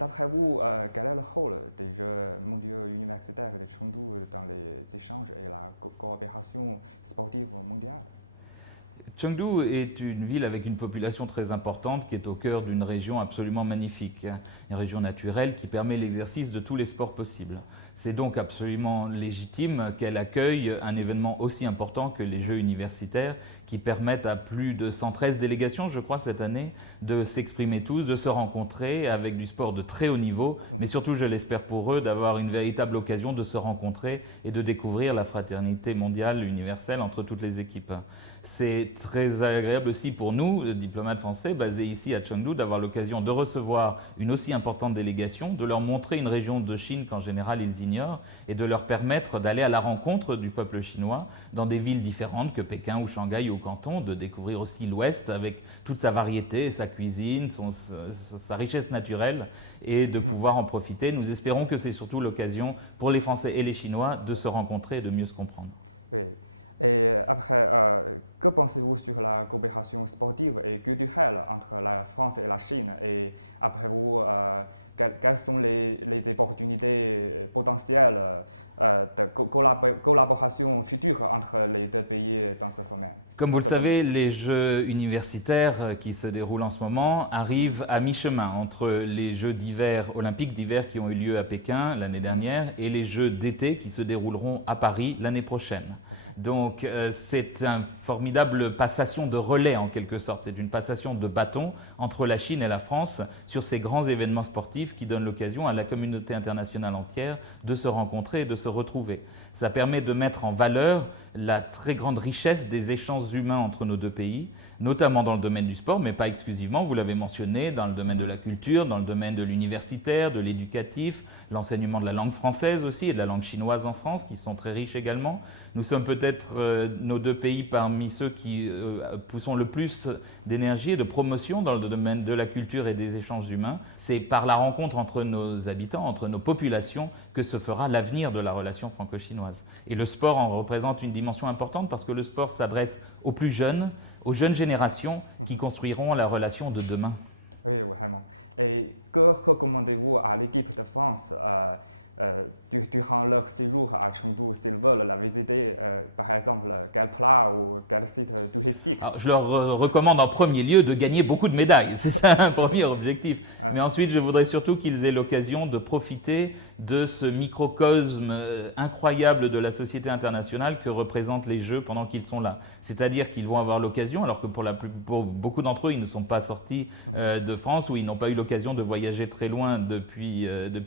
D'après vous, quel est le rôle des Jeux mondiaux universitaires de Chengdu dans les échanges et la coopération sportive mondiale? Chengdu est une ville avec une population très importante qui est au cœur d'une région absolument magnifique, une région naturelle qui permet l'exercice de tous les sports possibles. C'est donc absolument légitime qu'elle accueille un événement aussi important que les Jeux universitaires qui permettent à plus de 113 délégations, je crois, cette année, de s'exprimer tous, de se rencontrer avec du sport de très haut niveau, mais surtout, je l'espère pour eux, d'avoir une véritable occasion de se rencontrer et de découvrir la fraternité mondiale universelle entre toutes les équipes. C'est très agréable aussi pour nous, diplomates français basés ici à Chengdu, d'avoir l'occasion de recevoir une aussi importante délégation, de leur montrer une région de Chine qu'en général ils ignorent et de leur permettre d'aller à la rencontre du peuple chinois dans des villes différentes que Pékin ou Shanghai ou Canton, de découvrir aussi l'Ouest avec toute sa variété, sa cuisine, sa richesse naturelle et de pouvoir en profiter. Nous espérons que c'est surtout l'occasion pour les Français et les Chinois de se rencontrer et de mieux se comprendre. Que pensez-vous sur la coopération sportive et culturelle entre la France et la Chine? Et après vous, quelles sont les opportunités potentielles de collaboration future entre les deux pays dans ce domaine? Comme vous le savez, les Jeux universitaires qui se déroulent en ce moment arrivent à mi-chemin entre les Jeux d'hiver, olympiques d'hiver qui ont eu lieu à Pékin l'année dernière et les Jeux d'été qui se dérouleront à Paris l'année prochaine. Donc c'est une formidable passation de relais en quelque sorte, c'est une passation de bâton entre la Chine et la France sur ces grands événements sportifs qui donnent l'occasion à la communauté internationale entière de se rencontrer et de se retrouver. Ça permet de mettre en valeur la très grande richesse des échanges humains entre nos deux pays, notamment dans le domaine du sport, mais pas exclusivement, vous l'avez mentionné, dans le domaine de la culture, dans le domaine de l'universitaire, de l'éducatif, l'enseignement de la langue française aussi et de la langue chinoise en France, qui sont très riches également. Nous sommes peut-être nos deux pays parmi ceux qui poussons le plus d'énergie et de promotion dans le domaine de la culture et des échanges humains. C'est par la rencontre entre nos habitants, entre nos populations, que se fera l'avenir de la relation franco-chinoise. Et le sport en représente une dimension importante parce que le sport s'adresse aux plus jeunes, aux jeunes générations qui construiront la relation de demain. Oui, vraiment. Et que recommandez-vous à l'équipe de France durant leur séjour à Chengdu s'ils veulent la visiter, par exemple, quel plat ou quel site touristique? Alors, je leur recommande en premier lieu de gagner beaucoup de médailles, c'est ça un premier objectif. Mais ensuite, je voudrais surtout qu'ils aient l'occasion de profiter de ce microcosme incroyable de la société internationale que représentent les Jeux pendant qu'ils sont là. C'est-à-dire qu'ils vont avoir l'occasion, alors que pour beaucoup d'entre eux, ils ne sont pas sortis de France ou ils n'ont pas eu l'occasion de voyager très loin depuis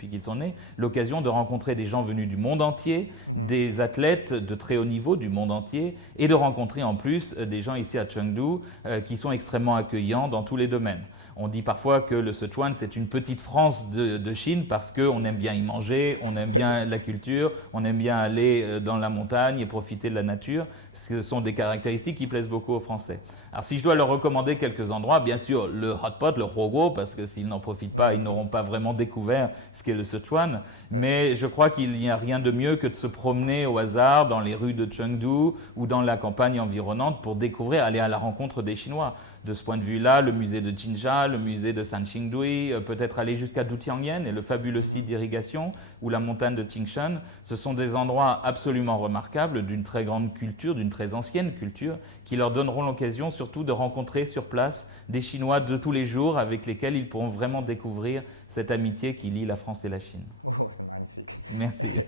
qu'ils sont nés, l'occasion de rencontrer des gens venus du monde entier, des athlètes de très haut niveau du monde entier et de rencontrer en plus des gens ici à Chengdu qui sont extrêmement accueillants dans tous les domaines. On dit parfois que le Sichuan, c'est une petite France de Chine parce qu'on aime bien y manger, on aime bien la culture, on aime bien aller dans la montagne et profiter de la nature. Ce sont des caractéristiques qui plaisent beaucoup aux Français. Alors si je dois leur recommander quelques endroits, bien sûr le hot pot, le huoguo, parce que s'ils n'en profitent pas, ils n'auront pas vraiment découvert ce qu'est le Sichuan. Mais je crois qu'il n'y a rien de mieux que de se promener au hasard dans les rues de Chengdu ou dans la campagne environnante pour découvrir, aller à la rencontre des Chinois. De ce point de vue-là, le musée de Jinja, le musée de Sanxingdui, peut-être aller jusqu'à Dutiangyan et le fabuleux site d'irrigation ou la montagne de Qingshan. Ce sont des endroits absolument remarquables, d'une très grande culture, d'une très ancienne culture, qui leur donneront l'occasion surtout de rencontrer sur place des Chinois de tous les jours avec lesquels ils pourront vraiment découvrir cette amitié qui lie la France et la Chine. Oh, c'est magnifique. Merci.